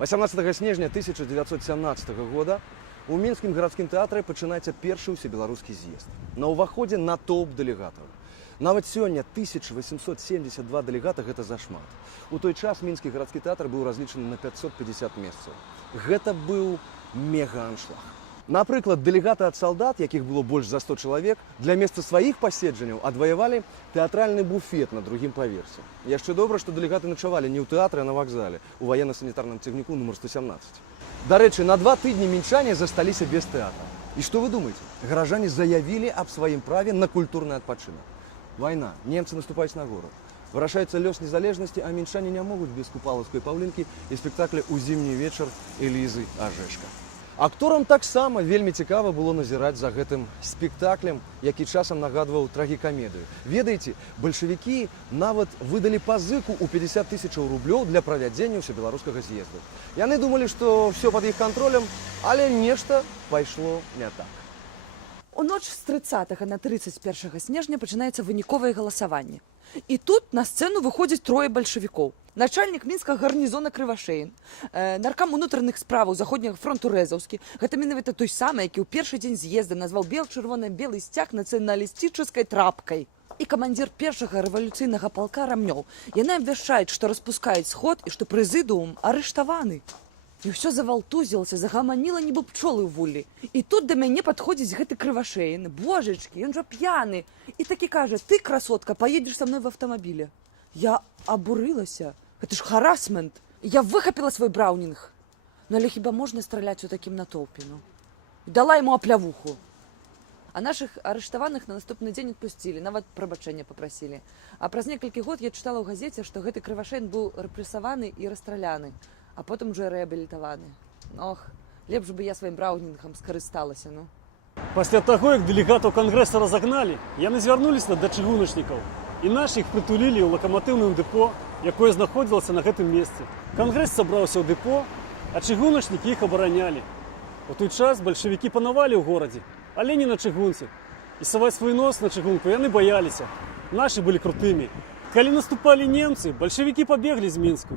18 снежня 1917 года у мінскім гарадскім тэатры пачынаецца першы ўсебеларускі з'езд. На ўваходзе натоўп дэлегатаў. Нават сёння 1872 дэлегата гэта зашмат. У той час мінскі гарадскі тэатр быў разлічаны на 550 месцаў. Гэта быў мега-аншлаг. Напрыклад, дэлегаты ад салдат, якіх было больш за 100 чалавек, для месца сваіх паседжанняў адваявалі тэатральны буфет на другім паверсе. Яшчэ добра, што дэлегаты начавалі не ў тэатры, а на вакзале, у ваенна-санітарным цягніку нумар 117. Дарэчы, на 2 тыдні мінчане засталіся без тэатра. І што вы думаеце? Гаражане заявілі аб сваім праве на культурны адпачынак. Вайна, немцы наступаюць на горад. Вырашаецца лёс незалежнасці, а мінчане не могуць без купалаўскай паўлінкі і спектакля «У зімні вечар» Элізы Ажэшка. Акторам таксама вельмі цікава было назіраць за гэтым спектаклем, які часам нагадваў трагікамедыю. Ведаеце, бальшавікі нават выдалі пазыку ў 50 000 рублёў для правядзення ўсебеларускага з'езду. Яны думалі, што ўсё пад іх кантролем, але нешта пайшло не так. У ноч з 30 на 31 снежня пачынаецца выніковае галасаванне. І тут на сцэну выходзяць трое бальшавікоў. Начальнік мінскага гарнізона Крывашеін, наркам унутраных справаў заходняга фронту Рэзаўскі. Гэта менавіта той самы, які ў першы дзень з'езда назваў бел-чырвона-белы сцяг нацыяналістычнай трапкай. І камандзір першага рэвалюцыйнага палка Рамнёў. Яны абвяшчаюць, што распускаюць сход і што прэзідыум арыштаваны. І ўсё завалтузілася, загаманіла нібы пчолы ў вуллі. І тут да мяне падходзіць гэты Крывашеін. Божачкі, ён жа п'яны. І такі кажа: ты, красотка, поедзеш са мной в аўтамабіле. Я абурылася. Гэта ж харасмент. Я выхапіла свой браўнінг. Ну, але хіба можна страляць у такім натоўпе, ну? Дала яму аплявуху. А нашых арыштаваных на наступны дзень адпусцілі, нават прабачэння папрасілі. А праз некалькі год я чытала ў газеце, што гэты Крывашеін быў рэпрэсаваны і расстраляны, а потым уже рэабілітаваны. Ох, лепш бы я сваім браўнінгам скарысталася, ну. Пасля таго, як дэлегатаў кангрэса разагналі, яны звярнуліся да чыгуначнікаў. І нашы іх прытулілі ў лакаматыўным дэпо, якое знаходзілася на гэтым месцы. Кангрэс сабраўся ў дэпо, а чыгуначнікі іх абаранялі. У той час бальшавікі панавалі ў горадзе, але не на чыгунцы. І саваць свой нос на чыгунку яны баяліся. Нашы былі крутымі. Калі наступалі немцы, бальшавікі пабеглі з Мінску.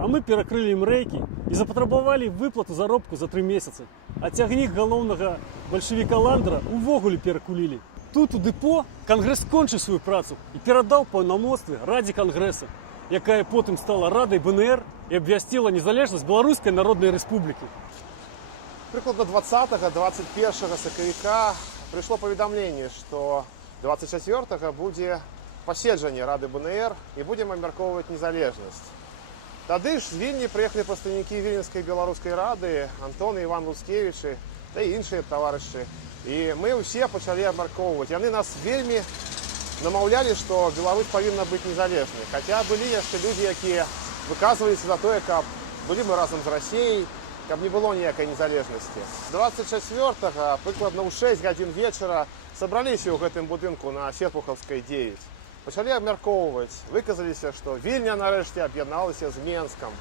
А мы перакрылі ім рэйкі і запатрабавалі выплату заробку за 3 месяцы. А цягнік галоўнага бальшавіка Ландра увогуле перакулілі. Тут у дэпо кангрэс скончыў сваю працу і перадаў паўнамоцтвы Радзе Кангрэса, якая потым стала Радай БНР і абвясціла незалежнасць Беларускай Народнай Рэспублікі. Прыкладна 20-21 сакавіка прыйшло паведамленне, што 24 будзе паседжанне Рады БНР і будзем абмяркоўваць незалежнасць. Тады ж з Вільні прыехалі прадстаўнікі Віленскай беларускай рады, Антон і Іван Луцкевічы, та і іншыя таварышы. І мы ўсе пачалі абмяркоўваць. Яны нас вельмі намаўлялі, што Беларусь павінна быць незалежнай. Хаця былі яшчэ людзі, якія выказваліся за тое, каб былі мы разам з Расіяй, каб не было ніякай незалежнасці. 24-го, прыкладна ў 6 гадзін вечара, сабраліся ў гэтым будынку на Серпухаўскай 9. Пачалі абмяркоўваць, выказаліся, што Вільня нарэшце аб'ядналася з Менскам,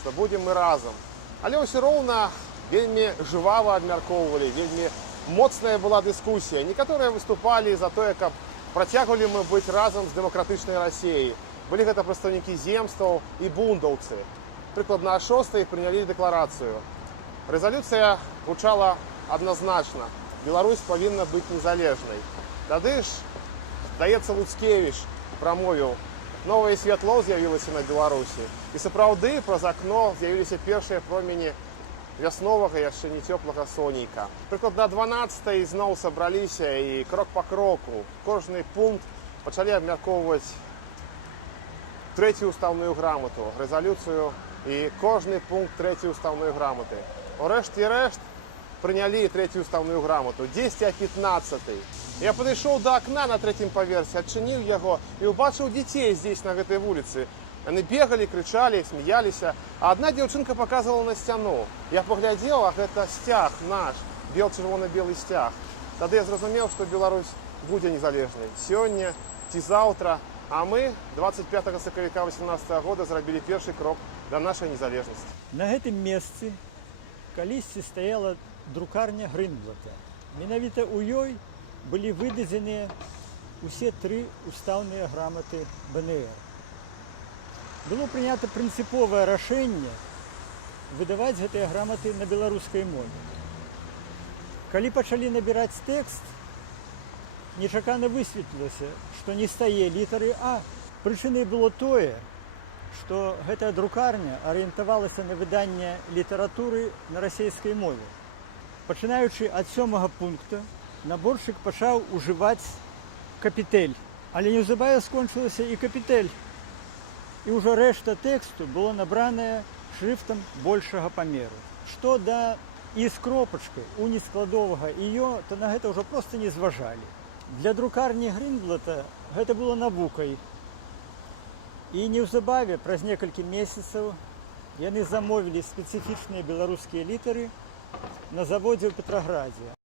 што будзем мы разам. Але ўсё роўна вельмі жывава абмяркоўвалі, вельмі моцная была дыскусія. Некаторыя выступалі за тое, каб працягвалі мы быць разам з дэмакратычнай Расіяй. Былі гэта прадстаўнікі земстваў і бундаўцы. Прыкладна о 6-й прынялі дэкларацыю. Рэзалюцыя гучала адназначна. Беларусь павінна быць незалежнай. Тады ж, здаецца, Луцкевіч прамовіў: новае святло з'явілася на Беларусі. І сапраўды праз акно з'явіліся першыя промені вясновага, яшчэ не цёплага сонейка. Прыкладна 12-й зноў сабраліся і крок па кроку кожны пункт пачалі абмяркоўваць трэцюю ўстаўную грамату, рэзалюцыю і кожны пункт трэцяй ўстаўной граматы. Урэшце рэшт прынялі трэцюю ўстаўную грамату, 10 а 15-й. Я падышоў да акна на 3-м паверсе, адчыніў яго і ўбачыў дзяцей здесь, на гэтай вуліцы. Яны бегалі, крычалі, смяяліся, а адна дзяўчынка паказвала на сцяну. Я паглядзеў, а гэта сцяг наш, бел-чырвона-белы сцяг. Тады я зразумеў, што Беларусь будзе незалежнай сёння ці заўтра, а мы 25 сакавіка 18 года зрабілі першы крок да нашай незалежнасці. На гэтым месцы калісьці стаяла друкарня Грынблата. Менавіта ў ёй былі выдадзеныя усе 3 устаўныя граматы БНР. Было прынята прынцыповае рашэнне выдаваць гэтыя граматы на беларускай мове. Калі пачалі набіраць тэкст, нечакана высветлілася, што не стае літары А. Прычынай было тое, што гэтая друкарня арыентавалася на выданне літаратуры на расійскай мове. Пачынаючы ад 7-го пункта, наборшчык пачаў ужываць капітэль. Але неўзабаве скончылася і капітэль. І ўжо рэшта тэксту было набранае шрыфтам большага памеру. Што да і з кропачкай у нескладовага іё, то на гэта ўжо проста не зважалі. Для друкарні Грынблата гэта было навукай. І неўзабаве, праз некалькі месяцаў, яны замовілі спецыфічныя беларускія літары на заводзе ў Петраградзе.